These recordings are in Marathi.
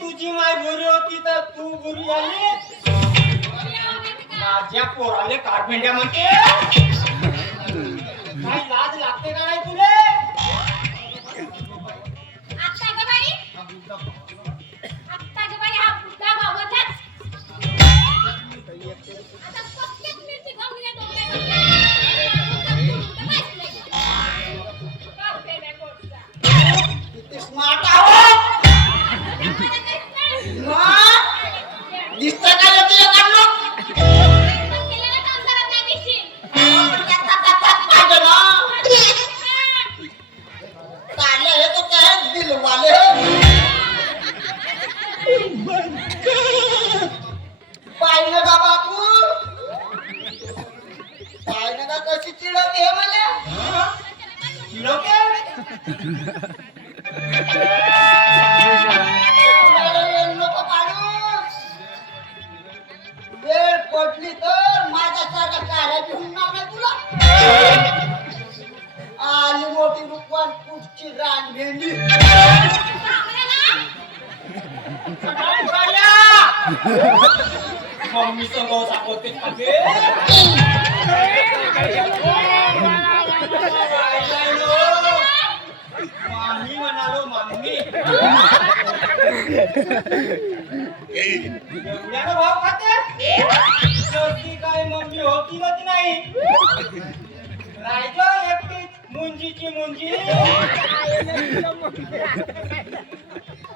तुझी माय गुरु होती तर तू गुरु झाली. माझ्या पोराले कारपेंड्या म्हणते. काय लाज लागते का नाही तुले? आता ग बाई हा बुद्धा बाबाचाच आता पक्क्यात मिरची घालून येतो. किती स्मार्ट आहो. दिसतं का रे तुझ्या काढलो? काले हे तो क्या है दिल वाले. पाहिलं का बापू? पाहिलं का कशी चिडवते हे मला? चिडवते? नको पाडू. वेळ पडली तर माझ्यासारखा काढा घेऊन नाही तुला. आली मोठी रुपवान कुठची रान भेंडी. मम्मी समोर सापडते मामी म्हणालो मामी. एवढ्यानं भाव खाते. शेवटी काय मम्मी होती ना ती नाही. राहायचो एकटीच मुंजीची मुंजी.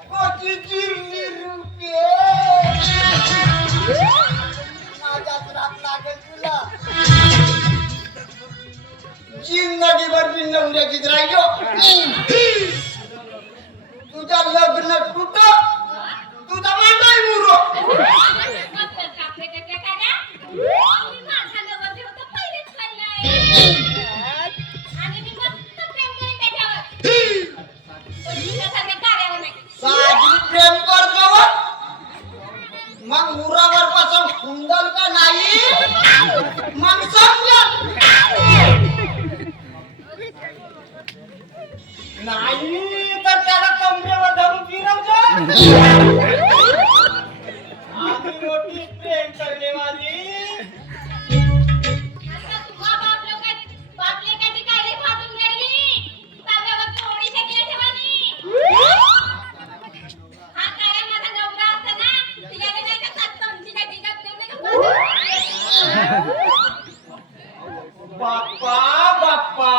कोची चिरली रुपये. माझ्याच रात लागेल तुला. जिंदगीभर मी नवऱ्याचीच राहिलो. तुझा लग्न तुटो तुझा मांडोय मुरो. साजरी प्रेम करतो मग मुरावर पासून खुंदल का नाही मग समजल. नाही तर त्याला कमरेवर धरून फिरवतो. आधी मोठी प्रेम करणे वाली. बाप्पा बाप्पा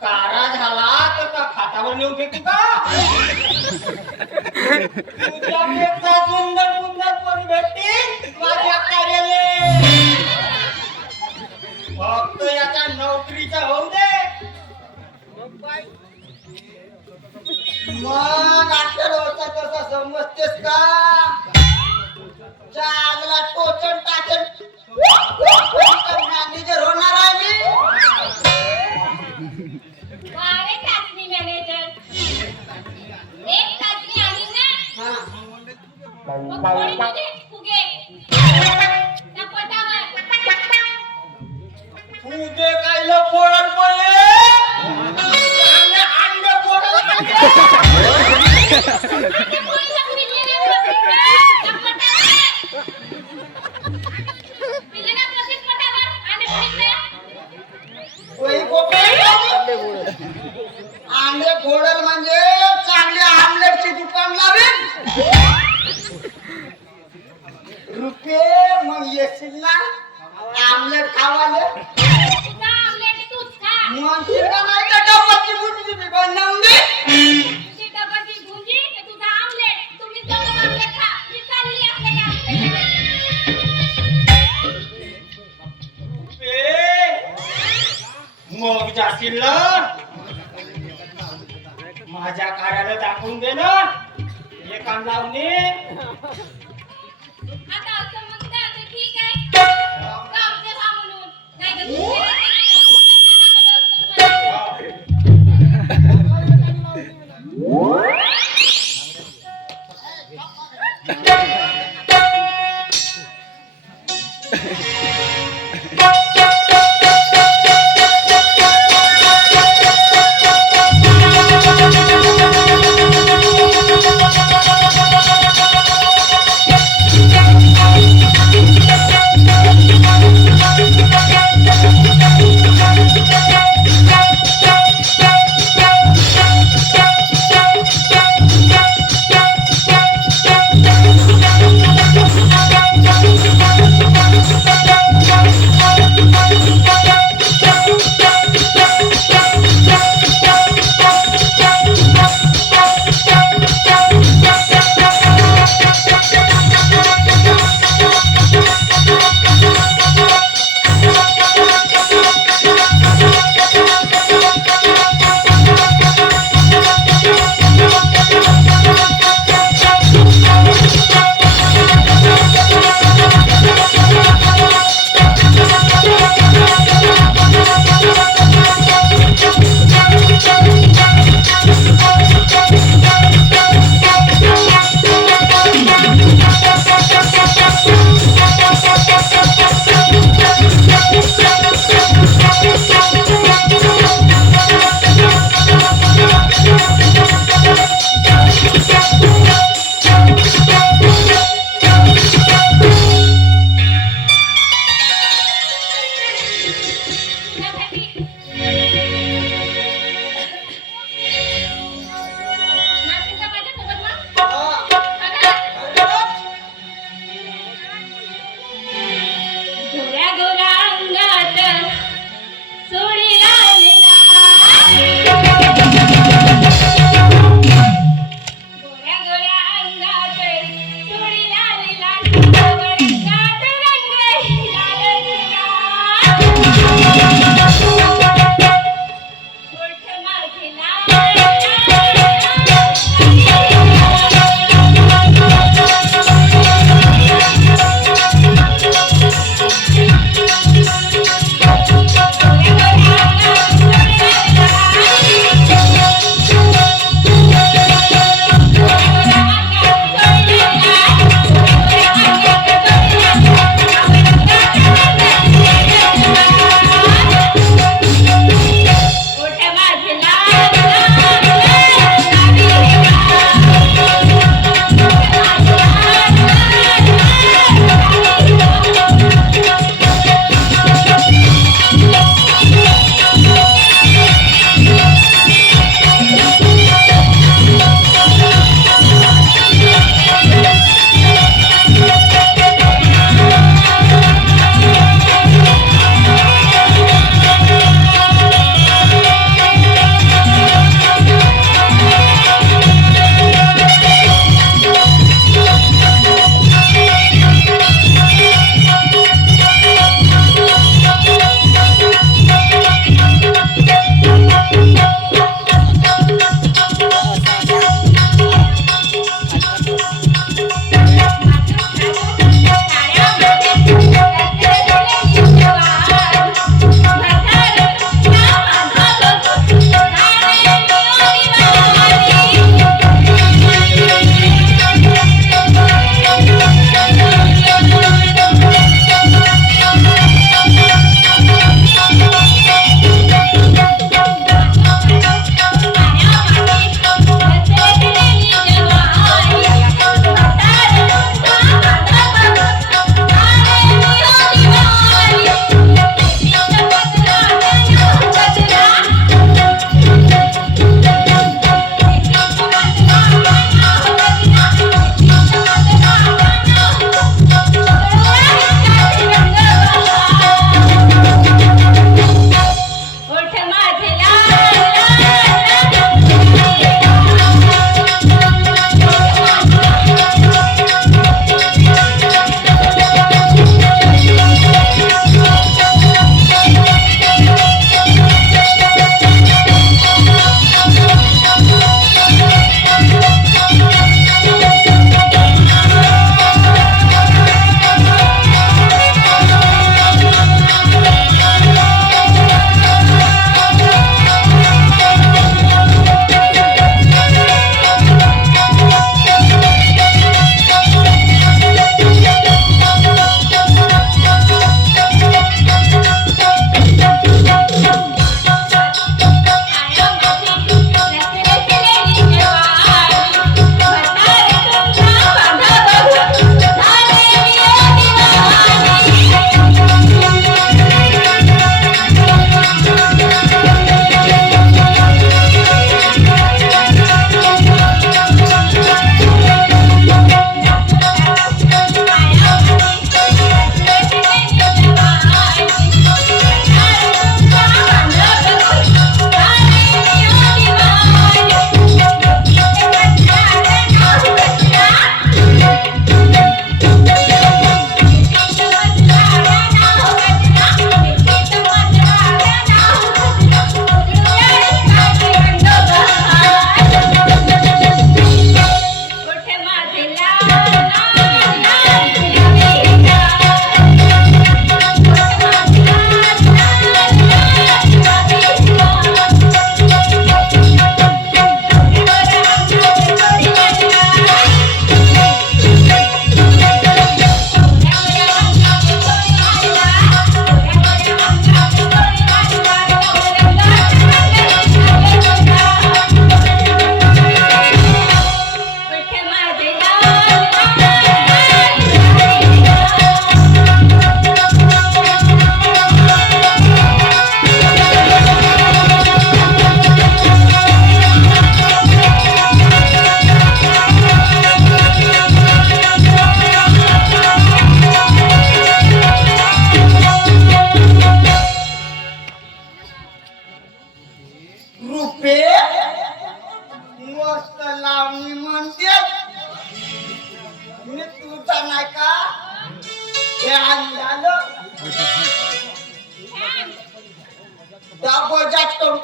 कारा झाला तर का खाटावर नेऊन फेकू का? तुझ्यापेक्षा सुंदर सुंदर पोरी भेटतील माझ्या कार्यालय. फक्त याच्या नोकरीचा होऊ दे. मग आठवड होता तसा समजतेस का? चांगला टोचन टाचन मॅनेजर होणार आहे मी. मॅनेजर आमलेट खावाले तुझा आमलेट तूच खा. म्हणशील का नाही तर डब्बाची बुंदी बी बनवून दे. तुझी डब्याची भुंजी ते तुझा आमलेट. तुम्ही दोघं आमलेट खा. मी चालली आपल्या मग जाशील ना माझ्या कार्याला दाखवून दे ना हे काम लावणे. आता असं म्हणता तर ठीक आहे. गावचे खा म्हणून. नाही तर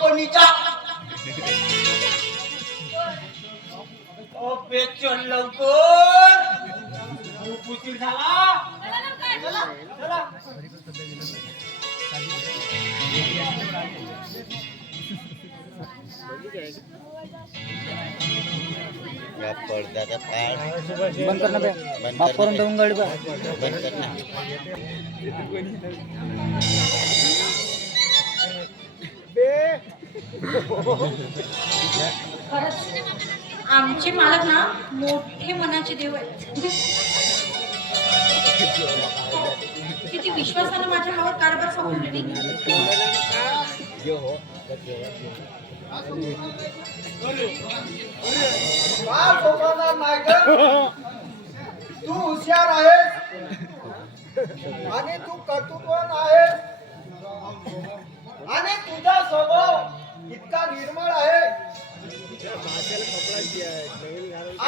कंपनीचा. ओ बेचन लवकर खूप उशीर झाला. चला लवकर. चला या पडद्याचा फाळ बंद कर ना बे. बंद बाप कर करून ना. देऊन गाडी बा. बंद कर ना. खरंच आमचे मालक ना मोठे मनाचे देव आहेत. किती विश्वासानं माझ्या हावर कारभार सांभाळले नाही. फार सोपवणार नाही ग. तू हुशार आहेस आणि तू कर्तृत्ववान आहेस आणि तुझा स्वभाव इतका निर्मळ आहे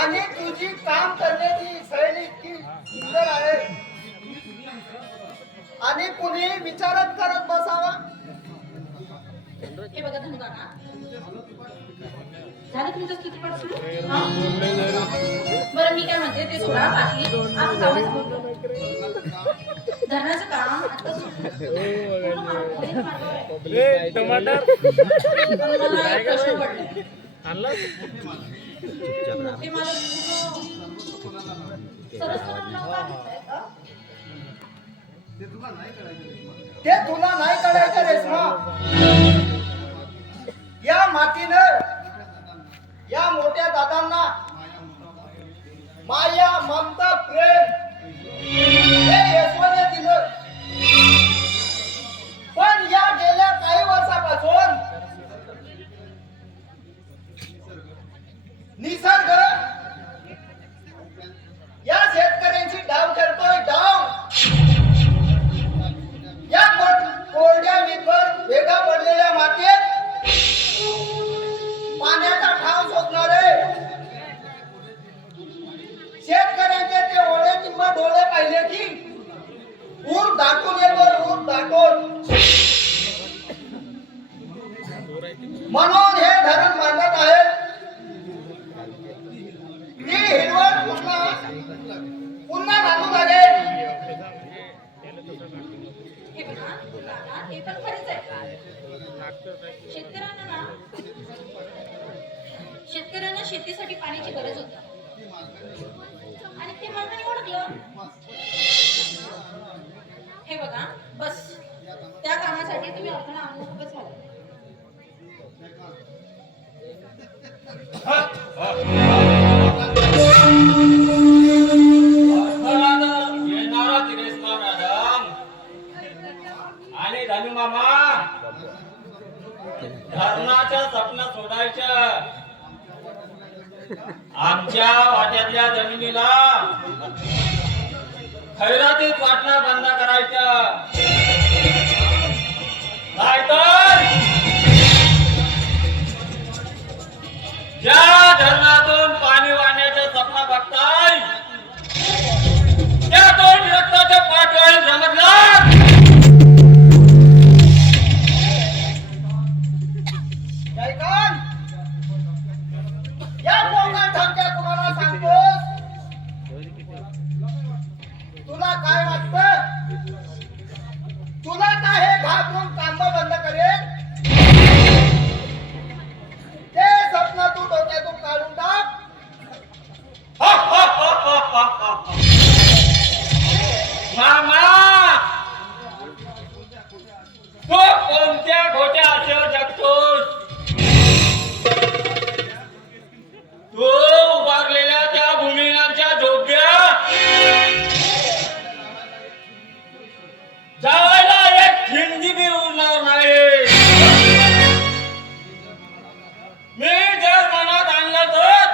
आणि तुझी काम करण्याची शैली इतकी सुंदर आहे आणि कुणी विचारत करत बसावा. हे बघा धनु काका, झालं तुमचं स्तुतीपाठ सुरू? हा? बरं मी काय म्हणते ते सोडा, बाकी आपण कामाचं बोलतो. धरणाचं काम आता पूर्ण मार्गावर आहे. पण मला एक प्रश्न पडलाय. ते मला सरस्वती नाव का घेतलंय का? ते तुला नाही कळायचं रेश्मा. या मातीनं या मोठ्या दादांना माया ममता प्रेम हे यशवने दिलं. पण या गेल्या काही वर्षापासून निसर्ग या शेतकऱ्यांची डाव करतोय. डाव या कोरड्या विधवर वेगा पडलेल्या मातीत पाण्याचा ठाव शोधणारे शेतकऱ्यांचे ते ओळे किंवा डोळे पाहिले की ऊर दाटून येतो. ऊर दाटून म्हणून हे धरण बांधत आहेत. ती हिरवळ पुन्हा बांधू लागेल. हे बघा, काका, हे पण खरंच आहे. शेतकऱ्यांना शेतीसाठी पाण्याची गरज होती आणि ते माणसाने ओळखलं. हे बघा, बस त्या कामासाठी तुम्ही अडथळा आणू नका झालं. येणारा तिरेस्मा मॅडम आणि धनु मामा धरणाच्या स्वप्न सोडायचं. आमच्या वाट्यातल्या जमिनीला खैरातीत वाटणं बंद करायचं. नाहीतर ज्या धरणातून पाणी वाहण्याचं स्वप्न बघताय त्या दोन रक्ताच्या पाठवायला समजलं. जयकांत, या कोकण धमक्या कुणाला सांगतोस? तुला काय वाटतं? तुला काय हे घाबरून काम बंद करेल? ते स्वप्न तू डोक्यातून काढून टाक. मामा तो कोणत्या खोट्या आशेवर जगतोस? तो उभारलेल्या त्या भूमिकांच्या झोप्या जायला एक खिंडी बी उरणार नाही. मी जर मनात आणलं तर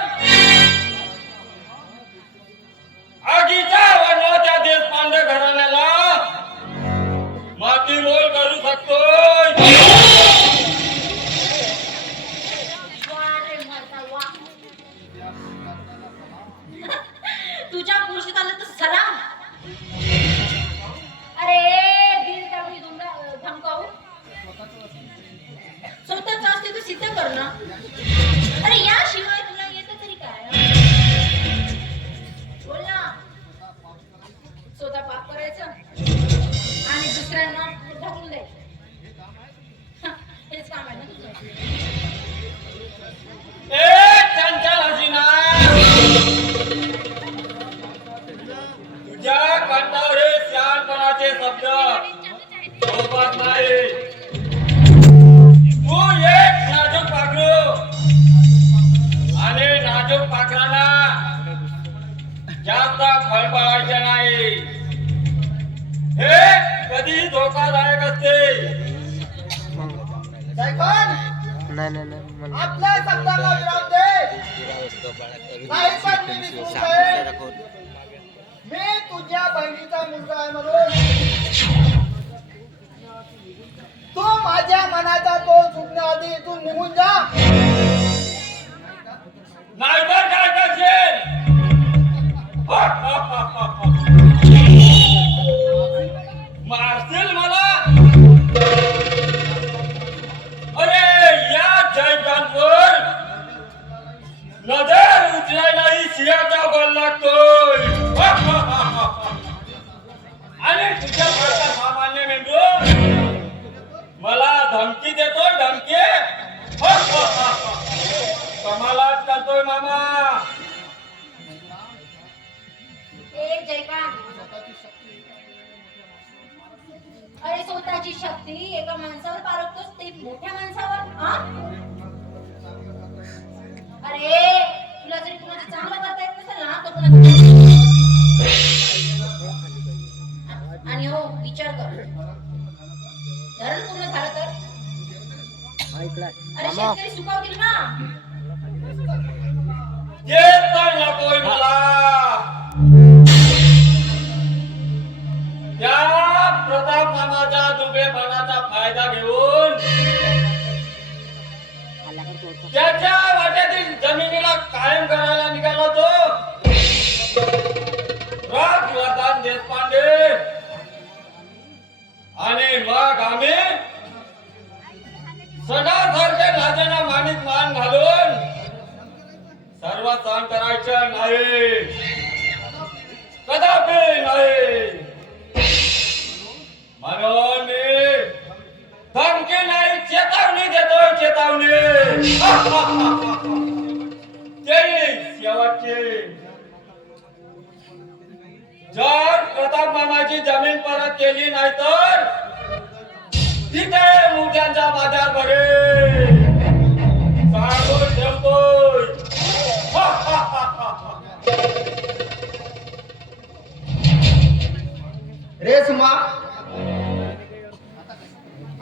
आगीच्या वनवाच्या देशपांडे घराण्याला माती मोल करू शकतोय. वा रे माता वा. तुझ्या पुरुषात आलं तर सलाम. अरे बिन त्यावेळी धमकावून स्वतःच कर ना. अरे याशिवाय तुला येतं तरी काय? बोल ना. स्वतः पाप करायचं आणि दुसऱ्यांना ढकलून द्यायचं. हेच काम आहे ना तुझं. ए चंचल हसीना, तुझ्या कंठावर हे शहाणपणाचे शब्द शोभत नाही. तू एक नाजूक पाखरू आणि नाजूक पाखरांना जास्त फळफळायचे नाही. हे कधीही धोकादायक असते. जयकांत, नाही आपल्या शब्दाला विराम दे. नाही पण मी विसरून जाईन. मी तुझ्या बहिणीचा मुलगा आहे म्हणून तू माझ्या मनाचा तो सुटण्याआधी इथून निघून जा. नाहीतर काय करशील? मारशील मला? अरे या जयकांतवर नजर उचलायलाही सिंहाचा बल लागतोय. आणि तुझ्या सारखा सामान्य मेंदू मला धमकी देतोय. धमकी कमालाच करतोय मामा. एक जयकांत, अरे स्वतःची शक्ती एका माणसावर पारखतोस, ते मोठ्या माणसावर. हा? अरे तुला जरी कुणाचं चांगलं करता येत नसेल ना तर आणि हो विचार कर, धरण पूर्ण झालं तर अरे शेतकरी सुकावतील ना. ते तर नकोय मला. त्या प्रताप मामाचा दुबळेपणाचा फायदा घेऊन त्याच्या वाट्यातील जमिनीला कायम करायला निघाला तो राजवर्धन देशपांडे. आणि मग आम्ही सणासारखे लाजेना माणिक मान घालून सर्व सण करायचं नाही. कदापि नाही. म्हणून मी धमकी नाही, चेतावणी देतोय. चेतावणी तेही शेवटची. जर प्रताप मामाची जमीन परत केली नाही तर तिथे मुद्द्यांचा बाजार भरेल. सांगून ठेवतोय. रेशमा,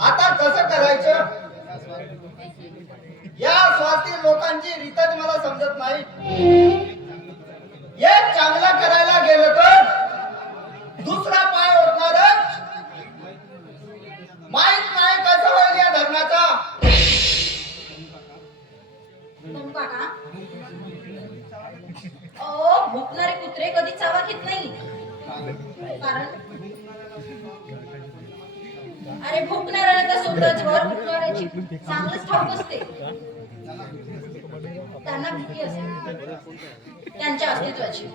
आता कसं करायचं? या स्वार्थी लोकांची रीतच मला समजत नाही. एक चांगला करायला गेलं तर दुसरा पाय ओढणारच. माहित नाही कसं होईल या धरणाचा. काका, ओ भुकणारे कुत्रे कधी चावा घेत नाही. कारण अरे भुकणाऱ्याला तर स्वतःच वर भुकणाऱ्याची चांगलंच ठाऊक असते. त्यांना भीती असते त्यांच्या अस्तित्वाची.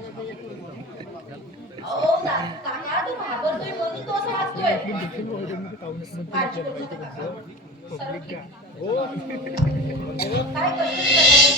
ओ काका, तू घाबरतोय म्हणून तो असं वाचतोय. काळजी करू नका काका. सर्व ठीक. काय करतोय?